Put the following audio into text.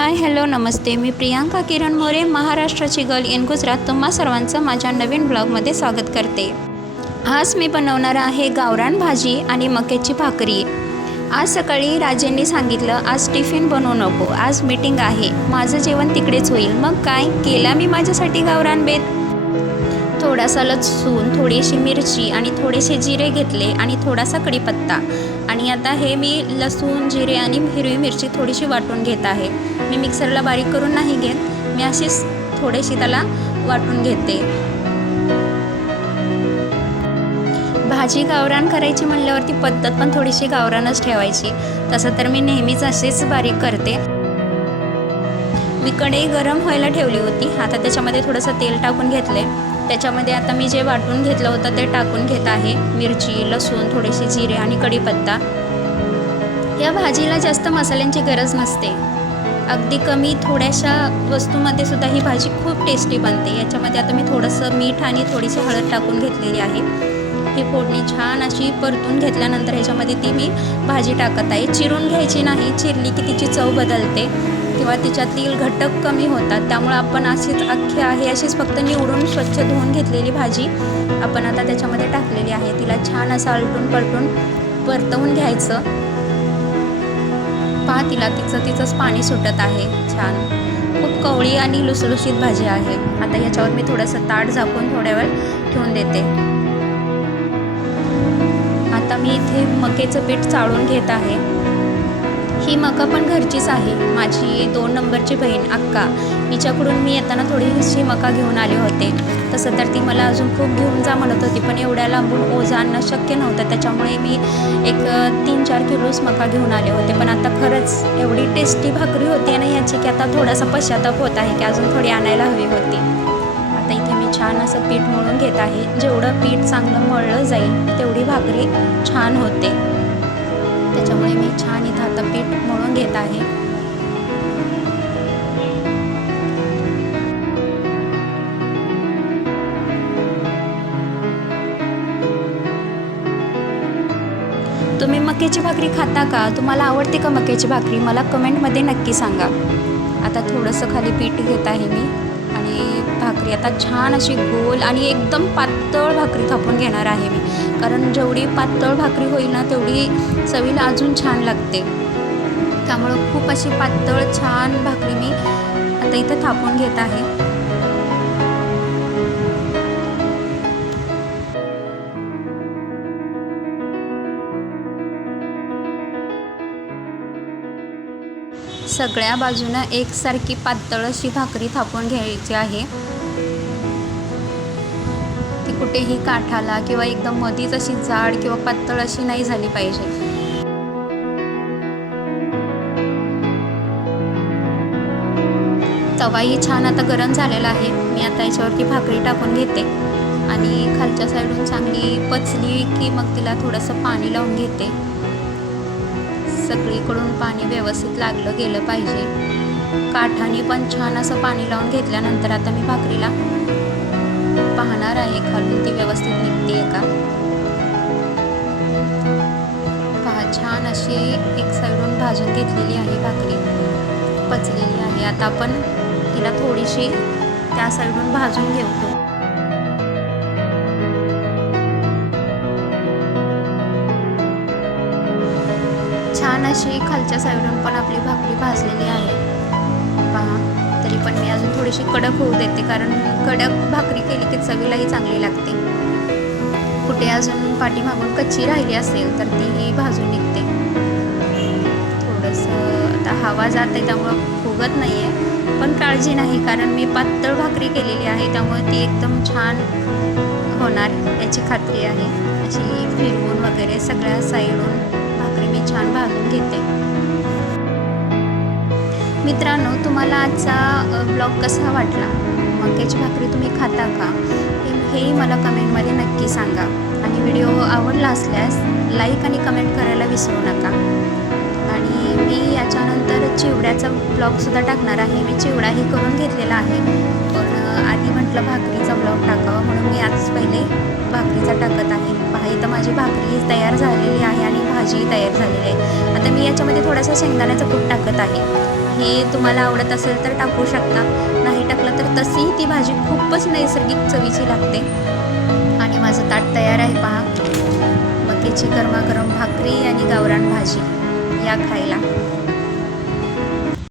Hi hello नमस्ते, मी प्रियांका किरण मोरे, महाराष्ट्राची girl in Gujarat. तुम्हा सर्वांचं माझ्या नवीन ब्लॉगमध्ये स्वागत करते. आज मी बनवणार आहे गावरान भाजी आणि मक्याची भाकरी. आज सकाळी राजेंनी सांगितलं आज टिफिन बनवू नको, आज मीटिंग आहे, माझं जेवण तिकडेच होईल. मग काय केला मी माझ्यासाठी गावरान बेत. थोडासा लसूण, थोडीशी मिरची आणि थोडेसे जिरे घेतले आणि थोडासा कढीपत्ता. आणि आता हे मी लसूण, जिरे आणि हिरवी मिरची थोडीशी वाटून घेत आहे. मी मिक्सरला बारीक करून नाही घेत, मी अशीच थोडीशी त्याला वाटून घेते. भाजी गावरान करायची म्हणल्यावरती पद्धत पण थोडीशी गावरानच ठेवायची. तसं तर मी नेहमीच असेच बारीक करते. मी कढई गरम व्हायला ठेवली होती. आता त्याच्यामध्ये थोडंसं तेल टाकून घेतले. त्याच्यामध्ये आता मी जे वाटून घेतलं होतं ते टाकून घेत आहे. मिरची, लसूण, थोडेसे जिरे आणि कढीपत्ता. या भाजीला जास्त मसाल्यांची गरज नसते. अगदी कमी थोड्याशा वस्तूमध्ये सुद्धा ही भाजी खूप टेस्टी बनते. याच्यामध्ये आता मी थोडंसं मीठ आणि थोडीशी हळद टाकून घेतलेली आहे. ही फोडणी छान अशी परतून घेतल्यानंतर ह्याच्यामध्ये ती मी भाजी टाकत आहे. चिरून घ्यायची नाही, चिरली की तिची चव बदलते किंवा तिच्यातील घटक कमी होतात. त्यामुळे आपण अशीच अख्खी आहे अशीच फक्त निवडून स्वच्छ धुवून घेतलेली भाजी आपण आता त्याच्यामध्ये टाकलेली आहे. तिला छान असं आलटून पलटून परतवून घ्यायचं. पहा, तिला तिचंच पाणी सुटत आहे. छान खूप कवळी आणि लुसलुशीत भाजी आहे. आता याच्यावर मी थोडंसं ताट झाकून थोड्या वेळ ठेवून देते. आता मी इथे मक्याचं पीठ चाळून घेत आहे. ही मका पण घरचीच आहे. माझी 2 नंबरची बहीण अक्का, हिच्याकडून मी येताना थोडीशी मका घेऊन आले होते. तसं तर ती मला अजून खूप घेऊन जा म्हणत होती, पण एवढ्या लांबून ओझं आणणं शक्य नव्हतं. त्याच्यामुळे मी एक 3-4 किलोच मका घेऊन आले होते. पण आता खरंच एवढी टेस्टी भाकरी होती ना याची की आता थोडासा पश्चाताप होत आहे की अजून थोडी आणायला हवी होती. आता इथे मी छान असं पीठ मळून घेत आहे. जेवढं पीठ चांगलं मळलं जाईल तेवढी भाकरी छान होते. त्याच्यामुळे मी छान इथं आता पीठ मळून घेत आहे. तुम्ही मक्याची भाकरी खाता का? तुम्हाला आवडते का मक्याची भाकरी? मला कमेंटमध्ये नक्की सांगा. आता थोडंसं खाली पीठ घेत आहे मी आणि भाकरी आता छान अशी गोल आणि एकदम पातळ भाकरी थापून घेणार आहे मी. कारण जेवढी पातळ भाकरी होईल ना तेवढी चवीला अजून छान लागते. त्यामुळं खूप अशी पातळ छान भाकरी मी आता इथं थापून घेत आहे. सगळ्या बाजूनं एकसारखी पातळ अशी भाकरी थापून घ्यायची आहे. ती कुठेही काठाला किंवा एकदम मधीच अशी जाड किंवा पातळ अशी नाही झाली पाहिजे. तवाही छान आता गरम झालेला आहे. मी आता याच्यावरती भाकरी टाकून घेते आणि खालच्या साईडून चांगली पचली की मग तिला थोडंसं पाणी लावून घेते. सगळीकडून पाणी व्यवस्थित लागलं गेलं पाहिजे. काठाने पण छान असं पाणी लावून घेतल्यानंतर आता मी भाकरीला पाहणार आहे खालून ती व्यवस्थित निघते का. पहा, छान अशी एक साईडून भाजून घेतलेली आहे भाकरी, पचलेली आहे. आता आपण तिला थोडीशी त्या साईडून भाजून घेऊ. छान अशी खालच्या साईडून पण आपली भाकरी भाजलेली आहे. पहा, तरी पण मी अजून थोडीशी कडक होऊ देते, कारण कडक भाकरी केली की चवीलाही चांगली लागते. कुठे अजून पाठीमागून कच्ची राहिली असेल तर तीही भाजून निघते. थोडंसं आता हवा जात आहे त्यामुळं फुगत नाही आहे, पण काळजी नाही, कारण मी पातळ भाकरी केलेली आहे त्यामुळे ती एकदम छान होणार याची खात्री आहे. अशी फिरवून वगैरे सगळ्या साईडून भाकरी मी छान भाजून घेते. मित्रांनो, तुम्हाला आजचा ब्लॉग कसा वाटला? मक्याची भाकरी तुम्ही खाता का? हेही मला कमेंटमध्ये नक्की सांगा. आणि व्हिडिओ आवडला असल्यास लाईक आणि कमेंट करायला विसरू नका. आणि मी याच्यानंतर चिवड्याचा ब्लॉगसुद्धा टाकणार आहे. मी चिवडाही करून घेतलेला आहे, पण आधी म्हटलं भाकरीचा ब्लॉग टाकावा म्हणून मी आजच पहिले भाकरीचा टाकत आहे. पहा, इथं माझी भाकरी तयार झालेली आहे आणि भाजी तयार झालेली आहे. आता मी याच्यामध्ये थोडासा शेंगदाण्याचा कूट टाकत आहे. हे तुम्हाला आवडत असेल तर टाकू शकता, नाही टाकलं तर तशीही ती भाजी खूपच नैसर्गिक चवीची लागते. आणि माझं ताट तयार आहे पहा. मक्याची गरमागरम भाकरी आणि गावरान भाजी या खायला.